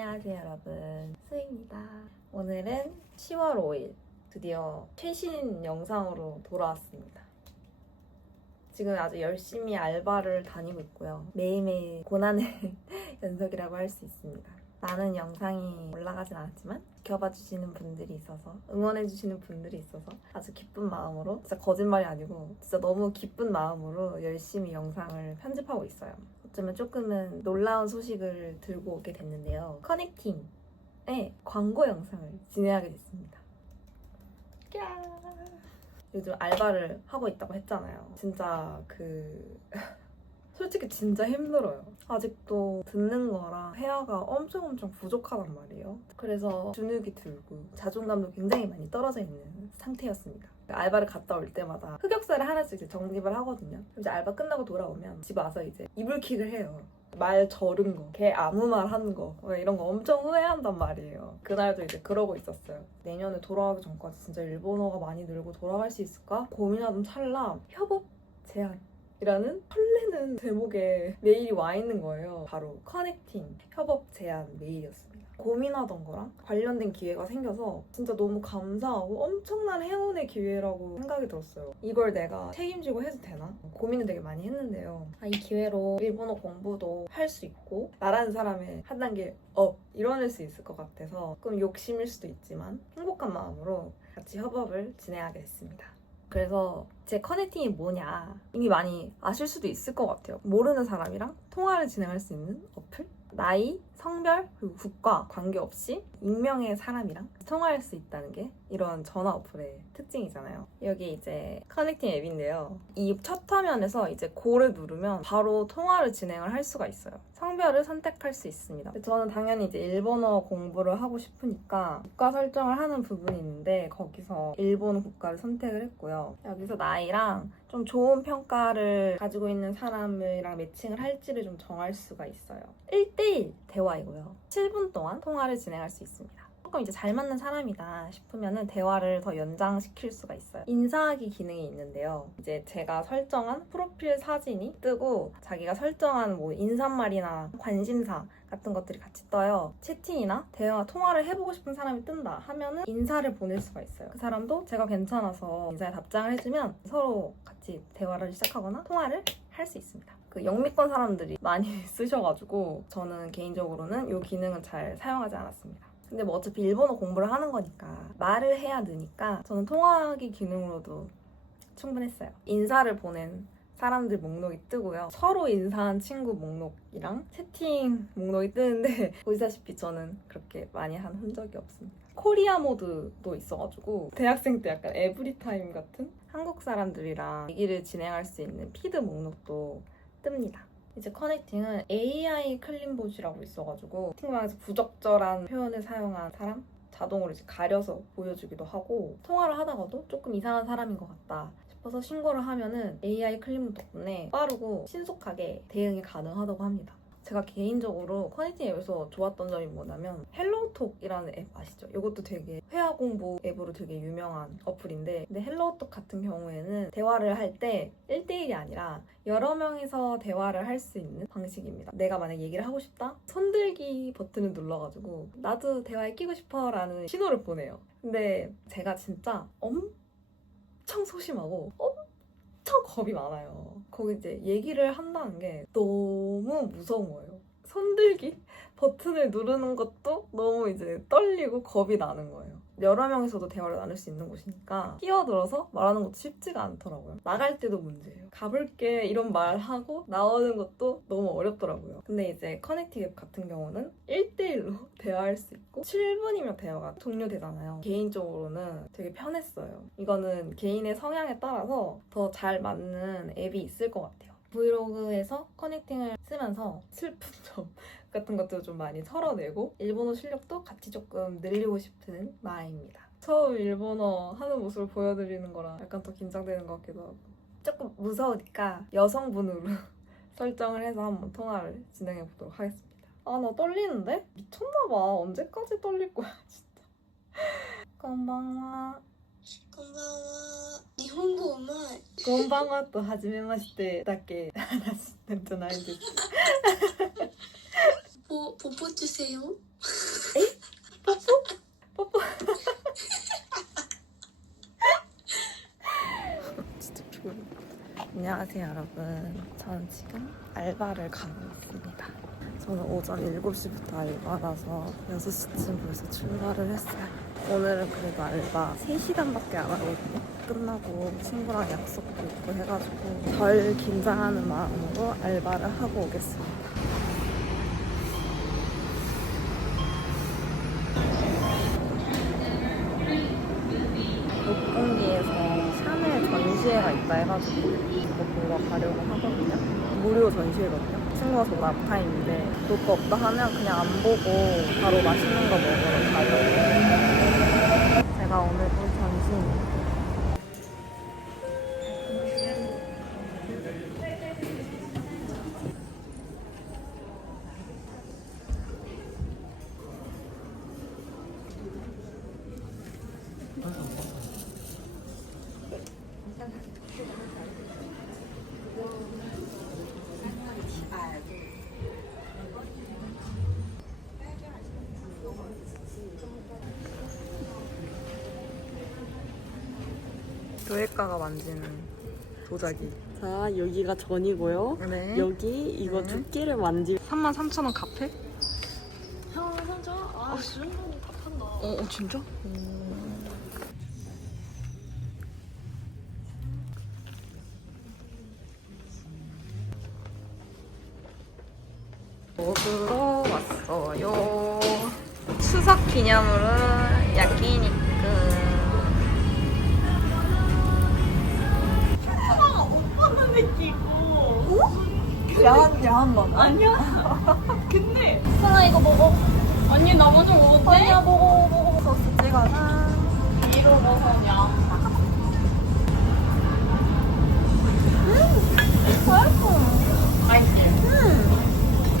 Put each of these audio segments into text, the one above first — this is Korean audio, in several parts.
안녕하세요 여러분, 수희입니다. 오늘은 10월 5일 드디어 최신 영상으로 돌아왔습니다. 지금 아주 열심히 알바를 다니고 있고요. 매일매일 고난의 연속이라고 할 수 있습니다. 많은 영상이 올라가진 않았지만 지켜봐 주시는 분들이 있어서, 응원해 주시는 분들이 있어서 아주 기쁜 마음으로, 진짜 거짓말이 아니고 진짜 너무 기쁜 마음으로 열심히 영상을 편집하고 있어요. 어쩌면 조금은 놀라운 소식을 들고 오게 됐는데요. 커넥팅의 광고 영상을 진행하게 됐습니다. 요즘 알바를 하고 있다고 했잖아요. 진짜 솔직히 진짜 힘들어요. 아직도 듣는 거랑 헤어가 엄청 부족하단 말이에요. 그래서 주눅이 들고 자존감도 굉장히 많이 떨어져 있는 상태였습니다. 알바를 갔다 올 때마다 흑역사를 하나씩 이제 정립을 하거든요. 이제 알바 끝나고 돌아오면 집 와서 이제 이불킥을 해요. 말 저른 거, 걔 아무 말 하는 거, 이런 거 엄청 후회한단 말이에요. 그날도 이제 그러고 있었어요. 내년에 돌아가기 전까지 진짜 일본어가 많이 늘고 돌아갈 수 있을까? 고민하던 찰나 협업 제안 이라는 설레는 제목의 메일이 와 있는 거예요. 바로 커넥팅 협업 제안 메일이었습니다. 고민하던 거랑 관련된 기회가 생겨서 진짜 너무 감사하고 엄청난 행운의 기회라고 생각이 들었어요. 이걸 내가 책임지고 해도 되나? 고민을 되게 많이 했는데요. 이 기회로 일본어 공부도 할 수 있고 나라는 사람의 한 단계 이뤄낼 수 있을 것 같아서 조금 욕심일 수도 있지만 행복한 마음으로 같이 협업을 진행하게 됐습니다. 그래서 제 커넥팅이 뭐냐 이미 많이 아실 수도 있을 것 같아요. 모르는 사람이랑 통화를 진행할 수 있는 어플? 나이, 성별, 그리고 국가 관계없이 익명의 사람이랑 통화할 수 있다는 게 이런 전화 어플의 특징이잖아요. 여기 이제 커넥팅 앱인데요. 이 첫 화면에서 이제 고를 누르면 바로 통화를 진행을 할 수가 있어요. 성별을 선택할 수 있습니다. 저는 당연히 이제 일본어 공부를 하고 싶으니까 국가 설정을 하는 부분이 있는데 거기서 일본 국가를 선택을 했고요. 여기서 나이랑 좀 좋은 평가를 가지고 있는 사람이랑 매칭을 할지를 좀 정할 수가 있어요. 1대1 대화이고요. 7분 동안 통화를 진행할 수 있습니다. 조금 이제 잘 맞는 사람이다 싶으면은 대화를 더 연장시킬 수가 있어요. 인사하기 기능이 있는데요. 이제 제가 설정한 프로필 사진이 뜨고 자기가 설정한 뭐 인사말이나 관심사 같은 것들이 같이 떠요. 채팅이나 대화, 통화를 해보고 싶은 사람이 뜬다 하면은 인사를 보낼 수가 있어요. 그 사람도 제가 괜찮아서 인사에 답장을 해주면 서로 같이 대화를 시작하거나 통화를 할 수 있습니다. 영미권 사람들이 많이 쓰셔가지고 저는 개인적으로는 이 기능은 잘 사용하지 않았습니다. 근데 뭐 어차피 일본어 공부를 하는 거니까 말을 해야 느니까 저는 통화하기 기능으로도 충분했어요. 인사를 보낸 사람들 목록이 뜨고요. 서로 인사한 친구 목록이랑 채팅 목록이 뜨는데 보시다시피 저는 그렇게 많이 한 흔적이 없습니다. 코리아 모드도 있어가지고 대학생 때 약간 에브리타임 같은 한국 사람들이랑 얘기를 진행할 수 있는 피드 목록도 뜹니다. 이제 커넥팅은 AI 클린봇이라고 있어가지고 채팅방에서 부적절한 표현을 사용한 사람 자동으로 이제 가려서 보여주기도 하고 통화를 하다가도 조금 이상한 사람인 것 같다 싶어서 신고를 하면은 AI 클린봇 덕분에 빠르고 신속하게 대응이 가능하다고 합니다. 제가 개인적으로 커넥팅 앱에서 좋았던 점이 뭐냐면 헬로우톡이라는 앱 아시죠? 이것도 되게 회화 공부 앱으로 되게 유명한 어플인데 근데 헬로우톡 같은 경우에는 대화를 할 때 1대1이 아니라 여러 명이서 대화를 할 수 있는 방식입니다. 내가 만약 얘기를 하고 싶다? 손들기 버튼을 눌러가지고 나도 대화에 끼고 싶어 라는 신호를 보내요. 근데 제가 진짜 엄청 소심하고 엄청 겁이 많아요. 거기 이제 얘기를 한다는 게 너무 무서운 거예요. 손들기 버튼을 누르는 것도 너무 이제 떨리고 겁이 나는 거예요. 여러 명이서도 대화를 나눌 수 있는 곳이니까 끼어들어서 말하는 것도 쉽지가 않더라고요. 나갈 때도 문제예요. 가볼게 이런 말하고 나오는 것도 너무 어렵더라고요. 근데 이제 커넥팅 앱 같은 경우는 1대1로 대화할 수 있고 7분이면 대화가 종료되잖아요. 개인적으로는 되게 편했어요. 이거는 개인의 성향에 따라서 더 잘 맞는 앱이 있을 것 같아요. 브이로그에서 커넥팅을 쓰면서 슬픈 점 같은 것도 좀 많이 털어내고 일본어 실력도 같이 조금 늘리고 싶은 마음입니다. 처음 일본어 하는 모습을 보여드리는 거라 약간 더 긴장되는 것 같기도 하고 조금 무서우니까 여성분으로 설정을 해서 한번 통화를 진행해 보도록 하겠습니다. 나 떨리는데? 미쳤나봐. 언제까지 떨릴 거야 진짜. 건방와 こんばんは。日本語うまい。こんばんはとはじめましてだけ話してんじゃないんです。ぼ 뽀뽀 주세요. 뽀뽀. 진짜 피곤해. 안녕하세요 여러분. 저는 지금 알바를 가고 있습니다. 저는 오전 7시부터 알바라서 6시쯤 벌써 출발을 했어요. 오늘은 그래도 알바 3시간밖에 안 하거든요. 끝나고 친구랑 약속도 있고 해가지고 덜 긴장하는 마음으로 알바를 하고 오겠습니다.六本木에서 샤넬 전시회가 있다 해가지고 그거 보러 가려고 하거든요. 무료 전시회거든요. 친구가 저 납타인데 볼 거 없다 하면 그냥 안 보고 바로 맛있는 거 먹으러 가려고. 제가 오늘 볼 전시입니다. 교회가가 만지는 도자기. 자, 여기가 전이고요. 네. 여기 이거 네. 두께를 만지. 33,000원 카페? 형, 혼자? 아, 수영장이 다 판다. 진짜? 먹으러 왔어요. 추석 기념으로 야끼니쿠. 오빠는 느끼고. 야한 거 아니야. 근데. 하나 이거 먹어. 언니 나 먼저 먹었대? 아니야, 먹어. 소스 찍어서. 이로 먹었냐? 맛있지?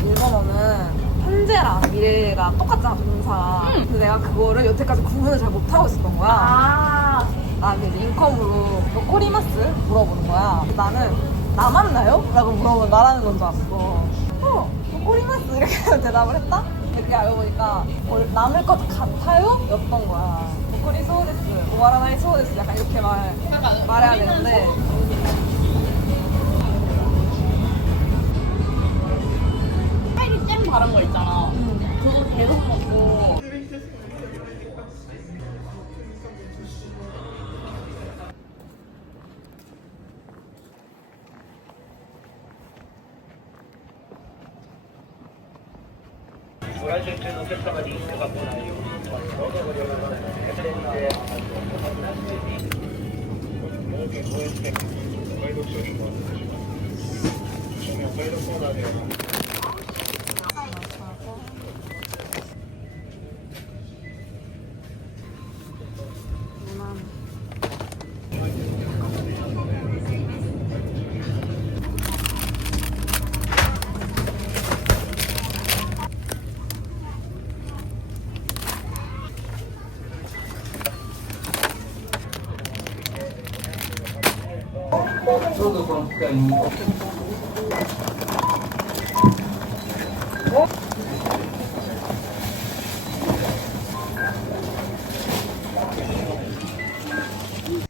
일본어는 현재랑 미래가 똑같잖아, 동사. 근데 내가 그거를 여태까지 구분을 잘 못하고 있었던 거야. 아. 나한테 이제 인컴으로 너 꼬리마스? 물어보는 거야. 나는 나 맞나요? 라고 물어보면 나라는 건 줄 알았어. 너 꼬리마스? 이렇게 대답을 했다? 이렇게 알고 보니까 남을 것 같아요? 였던 거야. 꼬리 소데스, 오와라나이 소데스 약간 이렇게 말해야 되는데 파이리 잼 바른 거 있잖아. 그거 계속 먹고.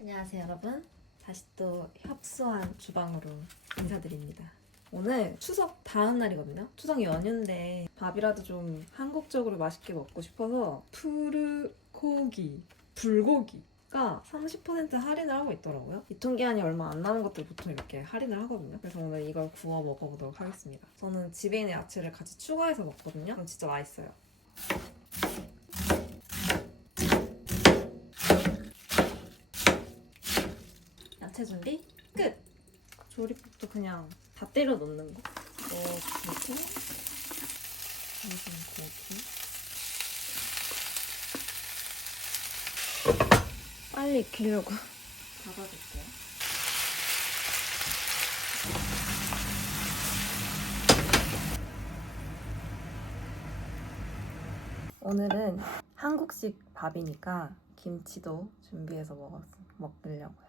안녕하세요 여러분. 다시 또 협소한 주방으로 인사드립니다. 오늘 추석 다음 날이거든요. 추석 연휴인데 밥이라도 좀 한국적으로 맛있게 먹고 싶어서 푸르코기, 불고기가 30% 할인을 하고 있더라고요. 유통기한이 얼마 안 남은 것들 보통 이렇게 할인을 하거든요. 그래서 오늘 이걸 구워 먹어보도록 하겠습니다. 저는 집에 있는 야채를 같이 추가해서 먹거든요. 그럼 진짜 맛있어요. 야채 준비 끝! 조리법도 그냥 다 때려 넣는 거. 넣어주고 고기 빨리 익히려고 닫아줄게요. 오늘은 한국식 밥이니까 김치도 준비해서 먹으려고요.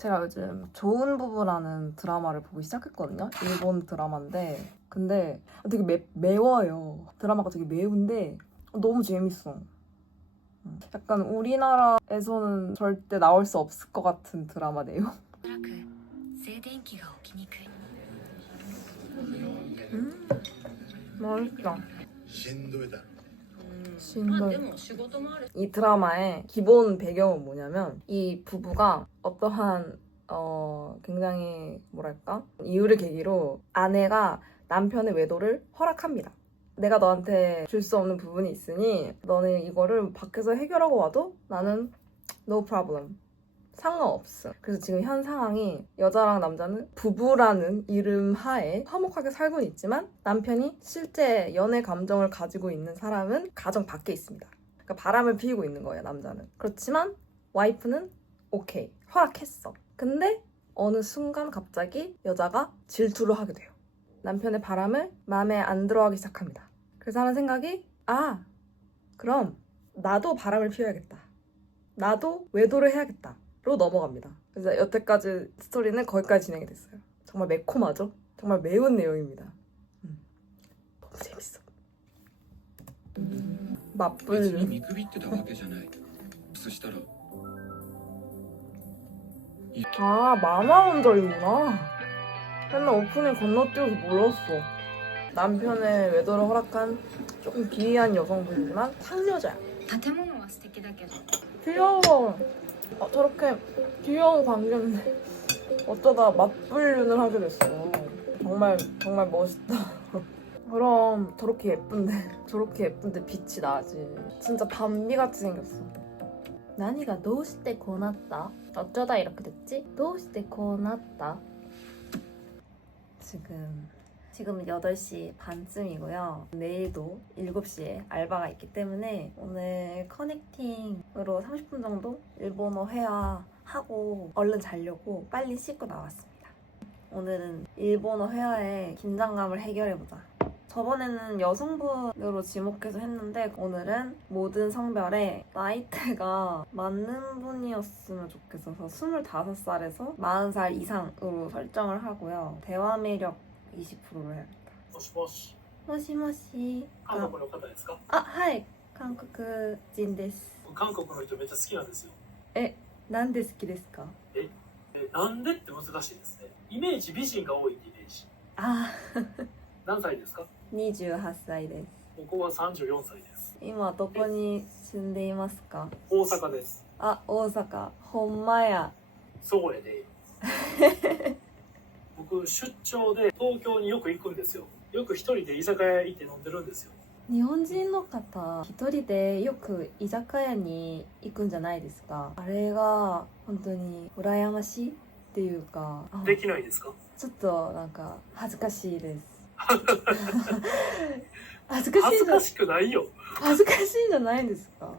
제가 요즘 좋은 부부라는 드라마를 보기 시작했거든요. 일본 드라마인데 근데 되게 매워요. 드라마가 되게 매운데 너무 재밌어. 약간 우리나라에서는 절대 나올 수 없을 것 같은 드라마 내용. 맛있다. しんどいだろ 신기해. 이 드라마의 기본 배경은 뭐냐면 이 부부가 어떠한 굉장히 뭐랄까 이유를 계기로 아내가 남편의 외도를 허락합니다. 내가 너한테 줄 수 없는 부분이 있으니 너는 이거를 밖에서 해결하고 와도 나는 no problem. 상관없어. 그래서 지금 현 상황이 여자랑 남자는 부부라는 이름 하에 화목하게 살고 있지만 남편이 실제 연애 감정을 가지고 있는 사람은 가정 밖에 있습니다. 그러니까 바람을 피우고 있는 거예요, 남자는. 그렇지만 와이프는 오케이, 허락했어. 근데 어느 순간 갑자기 여자가 질투를 하게 돼요. 남편의 바람을 마음에 안 들어하기 시작합니다. 그래서 하는 생각이 그럼 나도 바람을 피워야겠다. 나도 외도를 해야겠다. 로 넘어갑니다. 그래서 여태까지 스토리는 거기까지 진행이 됐어요. 정말 매콤하죠? 정말 매운 내용입니다. 너무 재밌어. 別に 맞불. 見くびってたわけじゃないそしたら 만화 원작이구나. 맨날 오프닝 건너뛰어서 몰랐어. 남편의 외도를 허락한 조금 기이한 여성분이지만 상여자야. 建物は素敵だけど 귀여워. 저렇게 귀여운 관계인데 어쩌다 맞불륜을 하게 됐어. 정말 멋있다. 그럼 저렇게 예쁜데 빛이 나지. 진짜 밤비같이 생겼어. 나니가 どうしてこうなった? 어쩌다 이렇게 됐지? どうしてこうなった? 지금 8시 반쯤이고요. 내일도 7시에 알바가 있기 때문에 오늘 커넥팅으로 30분 정도 일본어 회화하고 얼른 자려고 빨리 씻고 나왔습니다. 오늘은 일본어 회화의 긴장감을 해결해보자. 저번에는 여성분으로 지목해서 했는데 오늘은 모든 성별에 나이대가 맞는 분이었으면 좋겠어서 25살에서 40살 이상으로 설정을 하고요. 대화 매력 20%로 해야겠다. もしもし、もしもし。韓国の方ですか？はい。韓国人です。僕韓国の人めっちゃ好きなんですよ。なんで好きですか？なんでって難しいですね。イメージ美人が多いってイメージ。何歳ですか？ 28歳です。僕は34歳です。今どこに住んでいますか？大阪です。大阪。ほんまや。そうやで。僕出張で東京によく行くんですよ。よく一人で居酒屋行って飲んでるんですよ。日本人の方一人でよく居酒屋に行くんじゃないですか？あれが本当に羨ましいっていうか、できないですか？ちょっとなんか恥ずかしいです。恥ずかしくないよ。恥ずかしいんじゃないんですか？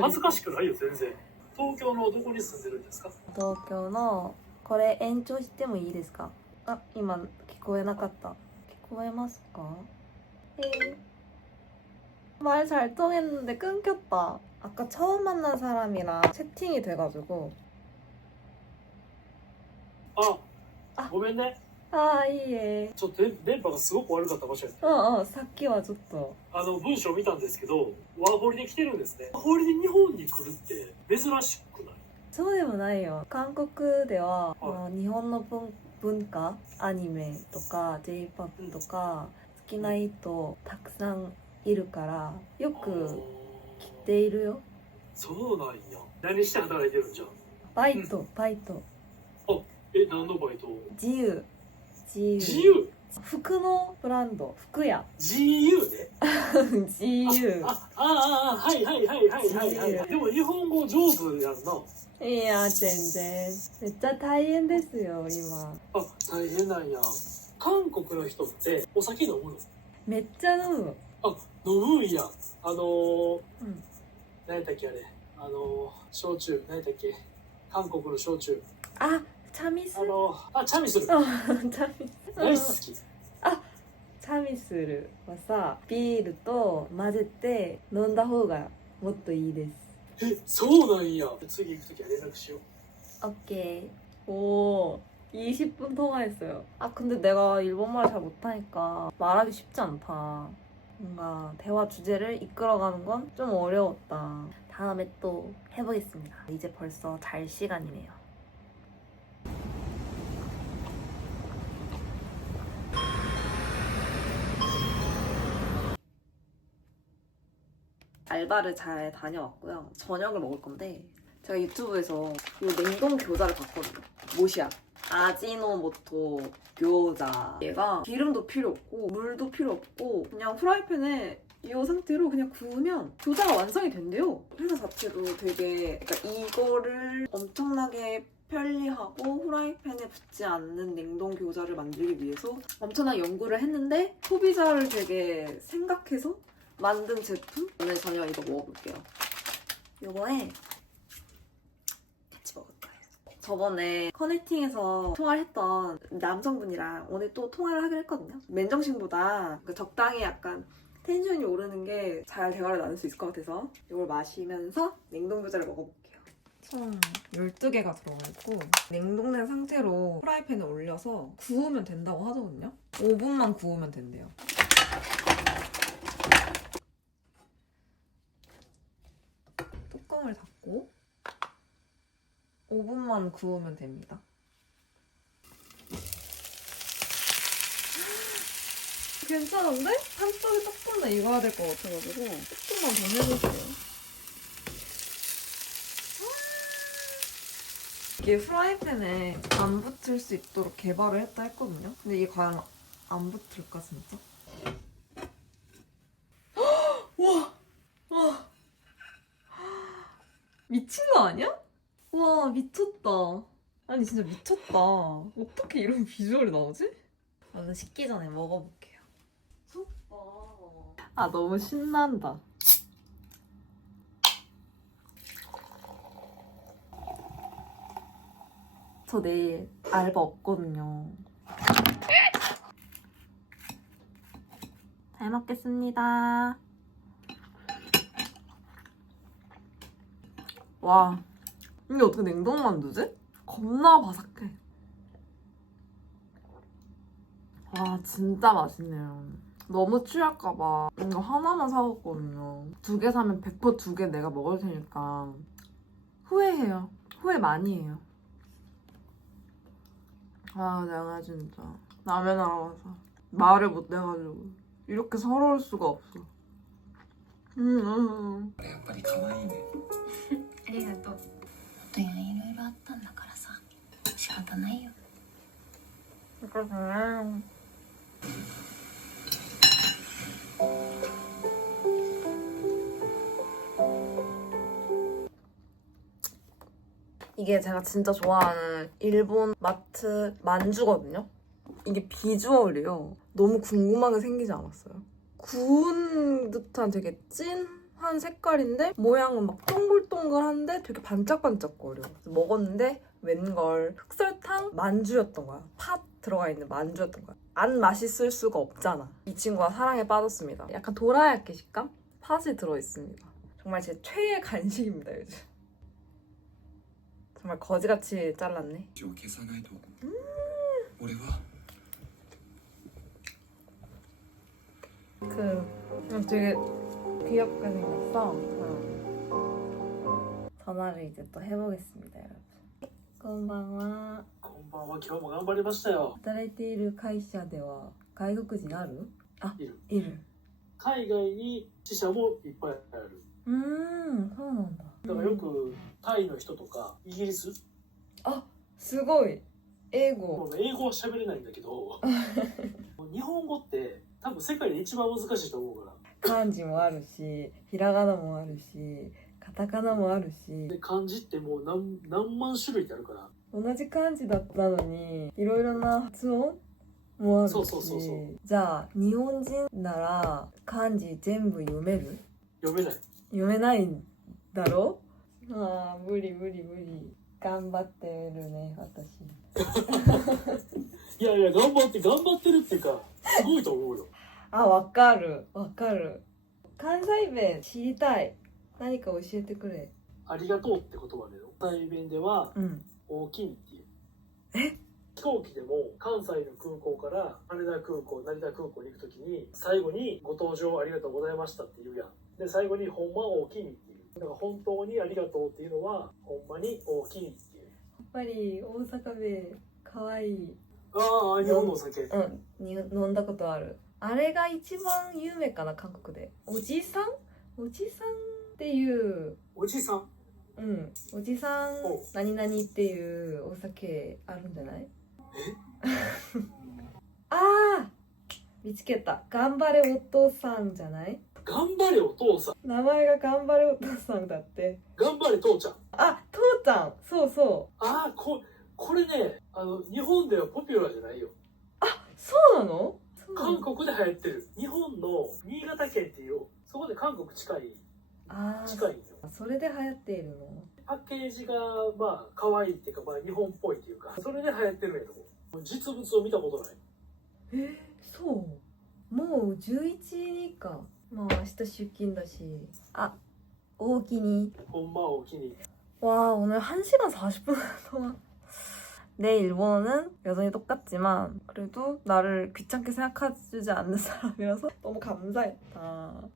恥ずかしくないよ全然。東京のどこに住んでるんですか？東京のこれ延長してもいいですか？今聞こえなかった。聞こえますか？말 잘 통했는데 끊겼다. 아까 처음 만난 사람이랑 채팅이 돼가지고. ごめんね。いいえ。ちょっと電波がすごく悪かった場所やった。さっきはちょっと。文章見たんですけど、ワーホリで来てるんですね。ワーホリで日本に来るって珍しくない？そうでもないよ。韓国では、日本の文化、アニメとか J-POP とか好きな人たくさんいるからよく来ているよ。そうなんや。何して働いてるんじゃん？バイト。何のバイト？自由。服のブランド、服屋。自由ね。自由。はい。でも日本語上手やんな。いや、全然。めっちゃ大変ですよ、今。大変なんや。韓国の人ってお酒飲むの？めっちゃ飲む。飲むんや。何やったっけあれ。焼酎、何やったっけ？韓国の焼酎。チャミス。チャミスル。チャミス。大好き。チャミスルはさ、ビールと混ぜて飲んだ方がもっといいです。そうなんや。次行くときは連絡しよう。オッケー。 오, 20분 통화했어요. 아, 근데 내가 일본말 잘 못하니까 말하기 쉽지 않다. 뭔가 대화 주제를 이끌어가는 건 좀 어려웠다. 다음에 또 해보겠습니다. 이제 벌써 잘 시간이네요. 알바를 잘 다녀왔고요. 저녁을 먹을 건데 제가 유튜브에서 이 냉동 교자를 봤거든요. 모시아 아지노모토 교자. 얘가 기름도 필요 없고 물도 필요 없고 그냥 프라이팬에 이 상태로 그냥 구우면 교자가 완성이 된대요. 회사 자체도 되게 그러니까 이거를 엄청나게 편리하고 프라이팬에 붙지 않는 냉동 교자를 만들기 위해서 엄청난 연구를 했는데 소비자를 되게 생각해서 만든 제품? 오늘 저녁 이거 먹어볼게요. 이거에 같이 먹을 거예요. 저번에 커넥팅에서 통화를 했던 남성분이랑 오늘 또 통화를 하기로 했거든요. 맨정신보다 적당히 약간 텐션이 오르는 게 잘 대화를 나눌 수 있을 것 같아서 이걸 마시면서 냉동교자를 먹어볼게요. 총 12개가 들어가 있고 냉동된 상태로 프라이팬에 올려서 구우면 된다고 하거든요. 5분만 구우면 된대요. 뚜껑을 닫고 5분만 구우면 됩니다. 괜찮은데? 한쪽이 조금 더 익어야 될 것 같아가지고 조금만 더 해볼게요. 이게 프라이팬에 안 붙을 수 있도록 개발을 했다 했거든요. 근데 이게 과연 안 붙을까 진짜? 와! 와! 미친 거 아니야? 와 미쳤다. 아니 진짜 미쳤다. 어떻게 이런 비주얼이 나오지? 저는 식기 전에 먹어볼게요. 미쳤다. 아 너무 신난다. 저 내일 알바 없거든요. 잘 먹겠습니다. 와, 이게 어떻게 냉동만두지? 겁나 바삭해. 와, 진짜 맛있네요. 너무 취할까봐 이거 하나만 사왔거든요. 2개 사면 100% 2개 내가 먹을 테니까 후회해요. 후회 많이 해요. 아, 내가 진짜 남의 나라 와서 말을 못 해가지고 이렇게 서러울 수가 없어. やっぱり可愛いね。ありがとう。といろいろあったんだからさ、仕方ないよ。 이게 제가 진짜 좋아하는 일본 마트 만주거든요. 이게 비주얼이요. 너무 궁금하게 생기지 않았어요? 구운 듯한 되게 찐한 색깔인데 모양은 막 동글동글한데 되게 반짝반짝거려. 먹었는데 웬걸 흑설탕 만주였던 거야. 팥 들어가 있는 만주였던 거야. 안 맛있을 수가 없잖아. 이 친구가 사랑에 빠졌습니다. 약간 도라야끼 식감? 팥이 들어있습니다. 정말 제 최애 간식입니다 요즘. 정말 거지같이 잘랐네. を消さないと。俺は 그냥 되게 귀엽게 생겼어. 전화를 이제 또 해보겠습니다, 여러분. こんばんは。こんばんは。今日も頑張りましたよ。働いている会社では外国人ある？あ、いる。いる。海外に支社もいっぱいある。そうなんだ。だからよくタイの人とかイギリス、すごい。英語。もう英語は喋れないんだけど日本語って多分世界で一番難しいと思うから。漢字もあるし、ひらがなもあるし、カタカナもあるし。で漢字ってもう何万種類ってあるから。同じ漢字だったのにいろいろな発音もあるし。そうそうそうそう。じゃあ日本人なら漢字全部読める？読めない。読めないんだろ？ああ、無理無理無理。頑張ってるね、私。いやいや頑張ってるっていうかすごいと思うよ。あ、わかるわかる。関西弁知りたい。何か教えてくれ。ありがとうって言葉でよ。関西弁ではうん。大きいっていう。飛行機でも関西の空港から羽田空港、成田空港に行くときに最後にご搭乗ありがとうございましたって言うやん。で最後にほんまおおきにっていう。だから本当にありがとうっていうのはほんまにおおきにっていう。やっぱり大阪弁かわいい。ああ、日本のお酒。に飲んだことある。あれが一番有名かな、韓国で。おじさんっていう、おじさん。おじさんお何々っていうお酒あるんじゃない？ああ、見つけた。頑張れお父さんじゃない？頑張れお父さん。名前が頑張れお父さんだって。頑張れ父ちゃん。あ、父ちゃん。そうそう。ああ、これね、日本ではポピュラーじゃないよ。そうなの？韓国で流行ってる。日本の新潟県っていう、そこで韓国近いあんよ。それで流行っているの？パッケージがまあ可愛いっていうか、まあ日本っぽいっていうか、それで流行ってるんやと思う。実物を見たことない。そう。もう11日か。まあ明日出勤だし。아, 오기니. 엄마 오기니. 와, 오늘 1시간 40분 동안. 내 일본어는 여전히 똑같지만 그래도 나를 귀찮게 생각해주지 않는 사람이라서 너무 감사했다.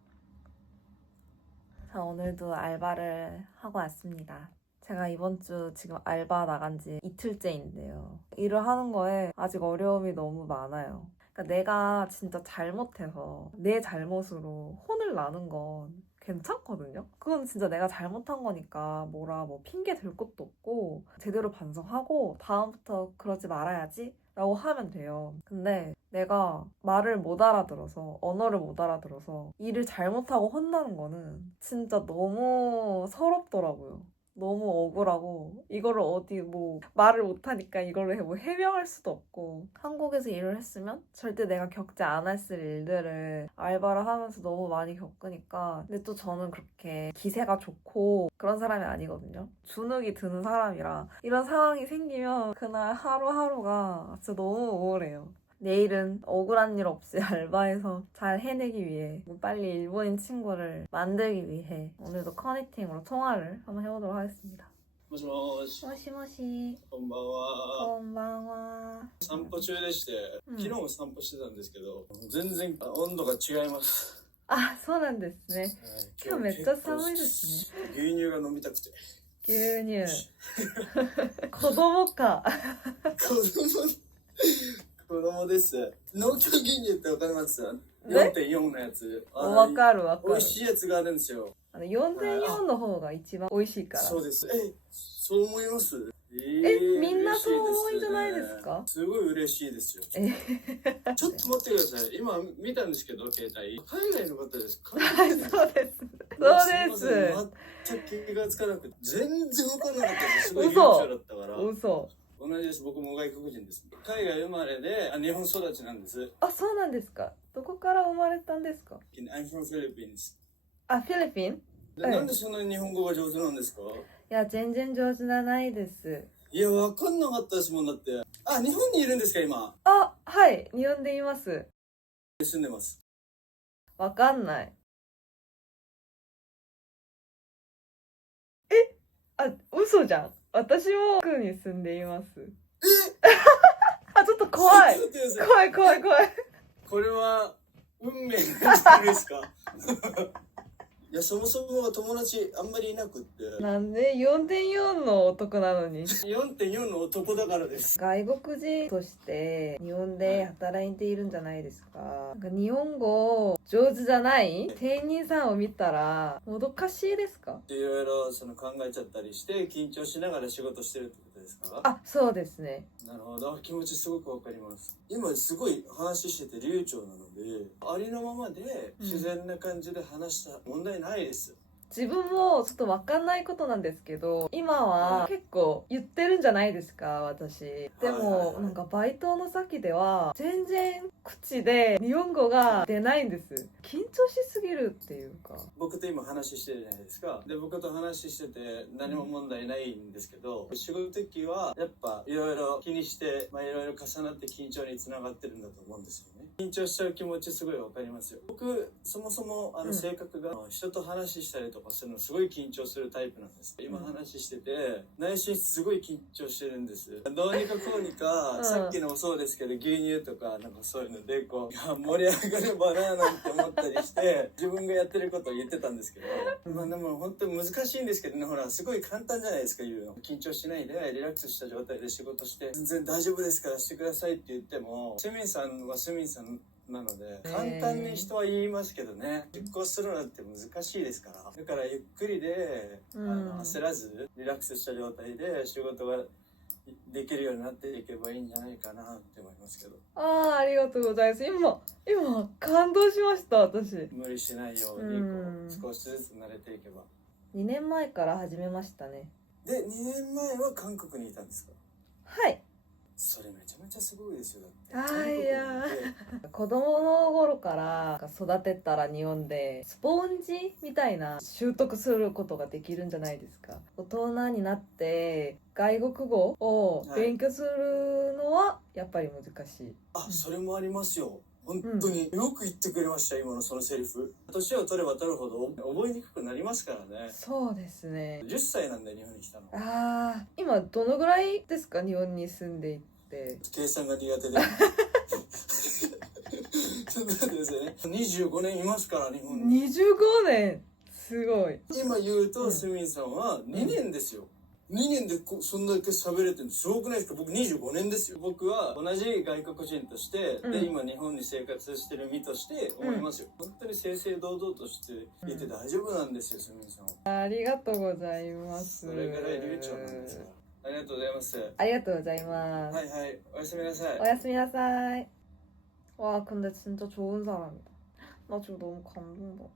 자, 오늘도 알바를 하고 왔습니다. 제가 이번 주 지금 알바 나간 지 이틀째인데요. 일을 하는 거에 아직 어려움이 너무 많아요. 그러니까 내가 진짜 잘못해서 내 잘못으로 혼을 나는 건 괜찮거든요? 그건 진짜 내가 잘못한 거니까 뭐 핑계 댈 것도 없고 제대로 반성하고 다음부터 그러지 말아야지 라고 하면 돼요. 근데 내가 말을 못 알아들어서 언어를 못 알아들어서 일을 잘못하고 혼나는 거는 진짜 너무 서럽더라고요. 너무 억울하고 이거를 어디 말을 못하니까 이거를 해명할 수도 없고 한국에서 일을 했으면 절대 내가 겪지 않았을 일들을 알바를 하면서 너무 많이 겪으니까 근데 또 저는 그렇게 기세가 좋고 그런 사람이 아니거든요. 주눅이 드는 사람이라 이런 상황이 생기면 그날 하루하루가 진짜 너무 우울해요. 내일은 억울한 일 없이 알바해서 잘 해내기 위해 빨리 일본인 친구를 만들기 위해 오늘도 커넥팅으로 통화를 한번 해보도록 하겠습니다. もしもし、もしもし、こんばんは。こんばんは。散歩中でして、うん昨日も散歩してたんですけど、全然温度が違います。あ、そうなんですね。今日めっちゃ寒いですね。牛乳が飲みたくて。牛乳。子供か。子供です。農協牛乳ってわかります？ ね 4.4 のやつ。わかるわかる。美味しいやつがあるんですよ。4.4の方が一番美味しいから。そうです。そう思います？みんなそう思いじゃないですか？すごい嬉しいですよ。ちょっと待ってください。今見たんですけど、携帯。海外の方ですか？はい、そうです。そうです。全く気がつかなくて、全然わからなかったです。すごい流暢だったから。嘘。同じです。僕も外国人です。海外生まれで、日本育ちなんです。あ、そうなんですか。どこから生まれたんですか？ I'm from Philippines。あ、フィリピン？なんでそんなに日本語が上手なんですか？いや、全然上手じゃないです。いや、わかんなかったですもんだって。あ、日本にいるんですか今？あ、はい、日本でいます。住んでます。わかんない。あ、嘘じゃん。私も国に住んでいます。あ、ちょっと怖い。怖い怖い怖い。これは運命の人ですか？いや、そもそも友達あんまりいなくって。なんで 4.4 の男なのに。4.4 の男だからです。外国人として日本で働いているんじゃないですか。なんか日本語上手じゃない店員さんを見たらもどかしいですか？いろいろ考えちゃったりして緊張しながら仕事してるってことですか？あ、そうですね。なるほど。気持ちすごくわかります。今すごい話してて流暢なので、ありのままで自然な感じで話した問題ないです。自分もちょっと分かんないことなんですけど、今は結構言ってるんじゃないですか、私。でもなんかバイトの先では全然口で日本語が出ないんです。緊張しすぎるっていうか。僕と今話してるじゃないですか。で、僕と話してて何も問題ないんですけど、仕事的はやっぱいろいろ気にして、いろいろ重なって緊張につながってるんだと思うんですよね。緊張しちゃう気持ちすごいわかりますよ。僕そもそも性格が人と話したりととかするのすごい緊張するタイプなんです。今話してて内心すごい緊張してるんです。どうにかこうにか、さっきのもそうですけど牛乳とかなんかそういうのでこういや盛り上がればななんて思ったりして自分がやってることを言ってたんですけど、まあでも本当に難しいんですけどね。ほらすごい簡単じゃないですか言うの。緊張しないでリラックスした状態で仕事して全然大丈夫ですからしてくださいって言っても、スミンさんはスミンさんなので簡単に人は言いますけどね、実行するのって難しいですから。だからゆっくりで焦らずリラックスした状態で仕事ができるようになっていけばいいんじゃないかなって思いますけど。ありがとうございます。今感動しました。私無理しないようにこう少しずつ慣れていけば。2年前から始めましたね。で2年前は韓国にいたんですか？はい。それめちゃめちゃすごいですよ。だっていや子供の頃から育てたら日本でスポンジみたいな習得することができるんじゃないですか。大人になって外国語を勉強するのはやっぱり難しい。それもありますよ。本当によく言ってくれました、今のそのセリフ。年を取れば取るほど覚えにくくなりますからね。そうですね。10歳なんで日本に来たの。今どのぐらいですか、日本に住んでいて。計算が苦手でちょっと待ってくださいね。25年いますから日本に。25年すごい。今言うと、スミンさんは2年ですよ。2年でそんだけ喋れてるのすごくないですか？僕25年ですよ。僕は同じ外国人として、で今日本に生活してる身として思いますよ。本当に正々堂々としていて大丈夫なんですよ、スミンさんは。ありがとうございます。それぐらい流暢なんですから。ありがとうございます。ありがとうございます。はいはい、おやすみなさい。おやすみなさい。와 근데 진짜 좋은 사람이다. 나 지금 너무 감동받아.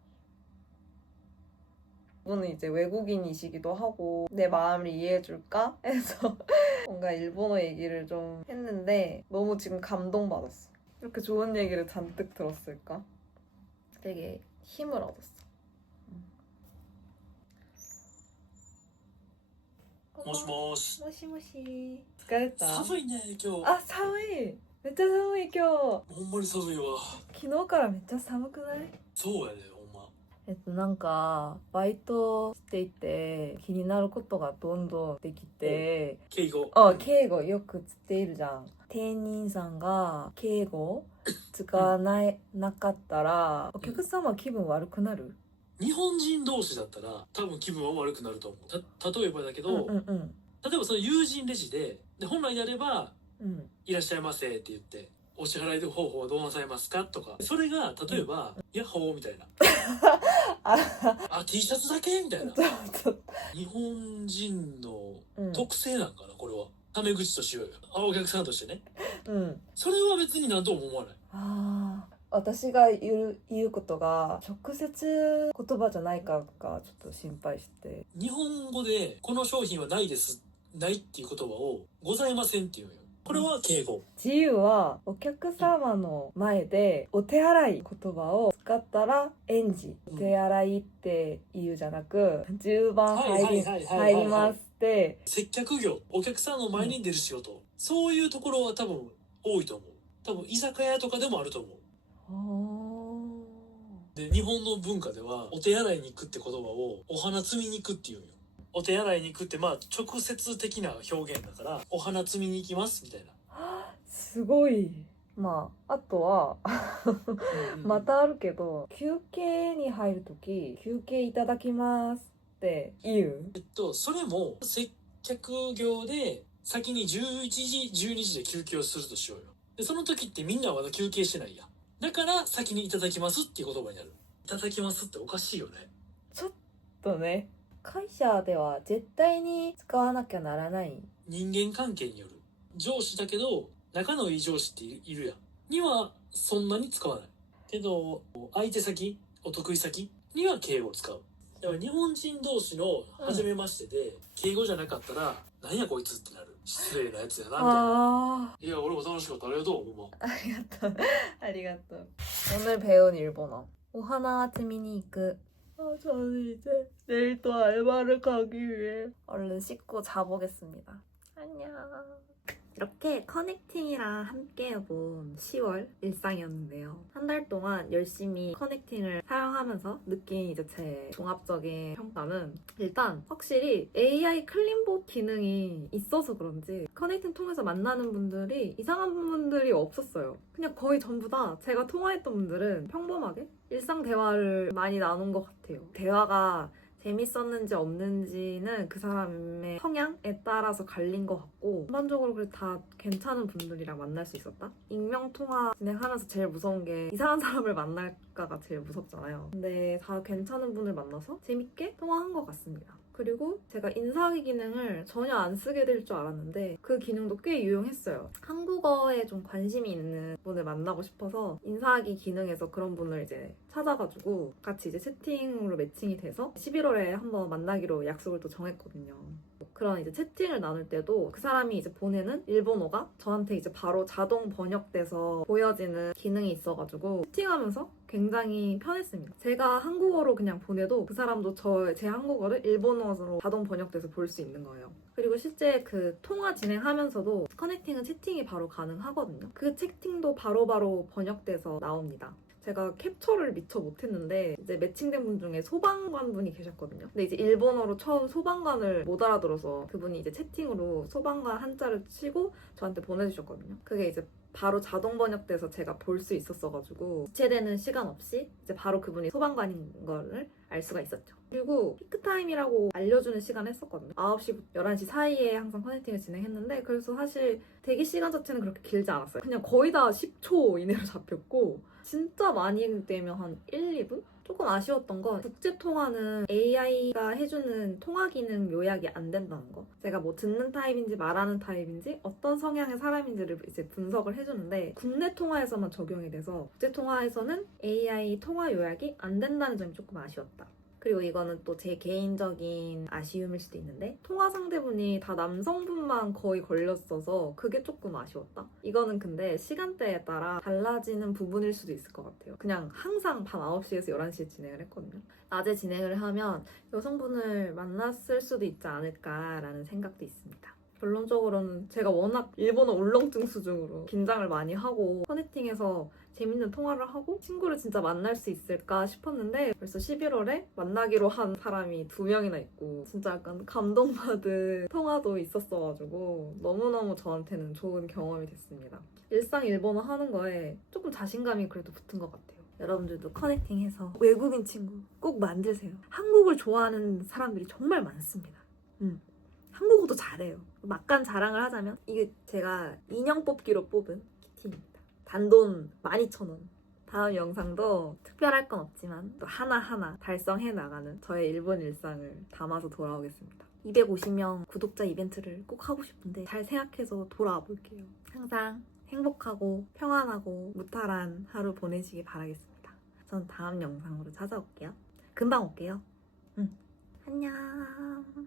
이분은 이제 외국인이시기도 하고 내 마음을 이해해줄까 해서 뭔가 일본어 얘기를 좀 했는데 너무 지금 감동받았어. 이렇게 좋은 얘기를 잔뜩 들었을까? 되게 힘을 얻었어. もしもし。 모시모시. 疲れた? 寒いね今日。 아, 寒い. めっちゃ寒い今日。ほんまに寒いわ。昨日からめっちゃ寒くない？そうやで、ほんま。なんかバイトしていて気になることがどんどんできて、敬語。敬語よくつっているじゃん。店員さんが敬語使わなかったらお客様気分悪くなる？日本人同士だったら多分気分は悪くなると思う。例えばだけど、例えばその友人レジで本来であれば、いらっしゃいませって言ってお支払い方法はどうなさいますかとか、それが例えば、ヤッホーみたいなT シャツだけみたいな日本人の特性なんかな、これは。タメ口としようよ。お客さんとしてね。それは別に何とも思わない。私が言うことが直接言葉じゃないかがちょっと心配して。日本語でこの商品はないです、ないっていう言葉をございませんっていうのよ。これは敬語。自由はお客様の前でお手洗い言葉を使ったら園児、お手洗いって言うじゃなく10番入りますって接客業、お客さんの前に出る仕事、そういうところは多分多いと思う。多分居酒屋とかでもあると思う。で日本の文化ではお手洗いに行くって言葉をお花摘みに行くっていうのよ。お手洗いに行くって直接的な表現だからお花摘みに行きますみたいな。すごい。あとはまたあるけど、休憩に入るとき休憩いただきますって言う？それも接客業で先に11時12時で休憩をするとしようよ。でその時ってみんなはまだ休憩してないや。だから先にいただきますっていう言葉になる。いただきますっておかしいよね。ちょっとね。会社では絶対に使わなきゃならない。人間関係による。上司だけど仲のいい上司っているやん。にはそんなに使わない。けど相手先、お得意先には敬語を使う。だから日本人同士の初めましてで、敬語じゃなかったらなんやこいつってなる。失礼なやつやなみたいな。いや俺も楽しかった。ありがとう。ありがとう。ありがとう。오늘 배운 일본어. 오하나摘みに行く. 저는 이제 내일 또 알바를 가기 위해 얼른 씻고 자보겠습니다. 안녕. 이렇게 커넥팅이랑 함께 해본 10월 일상이었는데요. 한 달 동안 열심히 커넥팅을 사용하면서 느낀 이제 제 종합적인 평가는 일단 확실히 AI 클린봇 기능이 있어서 그런지 커넥팅 통해서 만나는 분들이 이상한 분들이 없었어요. 그냥 거의 전부 다 제가 통화했던 분들은 평범하게 일상 대화를 많이 나눈 것 같아요. 대화가 재밌었는지 없는지는 그 사람의 성향에 따라서 갈린 것 같고 전반적으로 그래도 다 괜찮은 분들이랑 만날 수 있었다? 익명통화 진행하면서 제일 무서운 게 이상한 사람을 만날까가 제일 무섭잖아요. 근데 다 괜찮은 분을 만나서 재밌게 통화한 것 같습니다. 그리고 제가 인사하기 기능을 전혀 안 쓰게 될 줄 알았는데 그 기능도 꽤 유용했어요. 한국어에 좀 관심이 있는 분을 만나고 싶어서 인사하기 기능에서 그런 분을 이제 찾아가지고 같이 이제 채팅으로 매칭이 돼서 11월에 한번 만나기로 약속을 또 정했거든요. 그런 이제 채팅을 나눌 때도 그 사람이 이제 보내는 일본어가 저한테 이제 바로 자동 번역돼서 보여지는 기능이 있어가지고 채팅하면서 굉장히 편했습니다. 제가 한국어로 그냥 보내도 그 사람도 제 한국어를 일본어로 자동 번역돼서 볼 수 있는 거예요. 그리고 실제 그 통화 진행하면서도 커넥팅은 채팅이 바로 가능하거든요. 그 채팅도 바로바로 번역돼서 나옵니다. 제가 캡처를 미처 못했는데 이제 매칭된 분 중에 소방관 분이 계셨거든요. 근데 이제 일본어로 처음 소방관을 못 알아들어서 그분이 이제 채팅으로 소방관 한자를 치고 저한테 보내주셨거든요. 그게 이제 바로 자동 번역돼서 제가 볼 수 있었어가지고 지체되는 시간 없이 이제 바로 그분이 소방관인 거를 알 수가 있었죠. 그리고 피크타임이라고 알려주는 시간을 했었거든요. 9시부터 11시 사이에 항상 커넥팅을 진행했는데 그래서 사실 대기 시간 자체는 그렇게 길지 않았어요. 그냥 거의 다 10초 이내로 잡혔고 진짜 많이 되면 한 1, 2분? 조금 아쉬웠던 건 국제통화는 AI가 해주는 통화 기능 요약이 안 된다는 거. 제가 뭐 듣는 타입인지 말하는 타입인지 어떤 성향의 사람인지를 이제 분석을 해주는데 국내 통화에서만 적용이 돼서 국제통화에서는 AI 통화 요약이 안 된다는 점이 조금 아쉬웠다. 그리고 이거는 또 제 개인적인 아쉬움일 수도 있는데 통화 상대분이 다 남성분만 거의 걸렸어서 그게 조금 아쉬웠다. 이거는 근데 시간대에 따라 달라지는 부분일 수도 있을 것 같아요. 그냥 항상 밤 9시에서 11시에 진행을 했거든요. 낮에 진행을 하면 여성분을 만났을 수도 있지 않을까라는 생각도 있습니다. 결론적으로는 제가 워낙 일본어 울렁증 수준으로 긴장을 많이 하고 커넥팅해서 재밌는 통화를 하고 친구를 진짜 만날 수 있을까 싶었는데 벌써 11월에 만나기로 한 사람이 2명이나 있고 진짜 약간 감동받은 통화도 있었어가지고 너무너무 저한테는 좋은 경험이 됐습니다. 일상 일본어 하는 거에 조금 자신감이 그래도 붙은 것 같아요. 여러분들도 커넥팅해서 외국인 친구 꼭 만드세요. 한국을 좋아하는 사람들이 정말 많습니다. 한국어도 잘해요. 막간 자랑을 하자면 이게 제가 인형 뽑기로 뽑은 키티입니다. 단돈 12,000원. 다음 영상도 특별할 건 없지만 또 하나하나 달성해 나가는 저의 일본 일상을 담아서 돌아오겠습니다. 250명 구독자 이벤트를 꼭 하고 싶은데 잘 생각해서 돌아와 볼게요. 항상 행복하고 평안하고 무탈한 하루 보내시기 바라겠습니다. 전 다음 영상으로 찾아올게요. 금방 올게요. 안녕.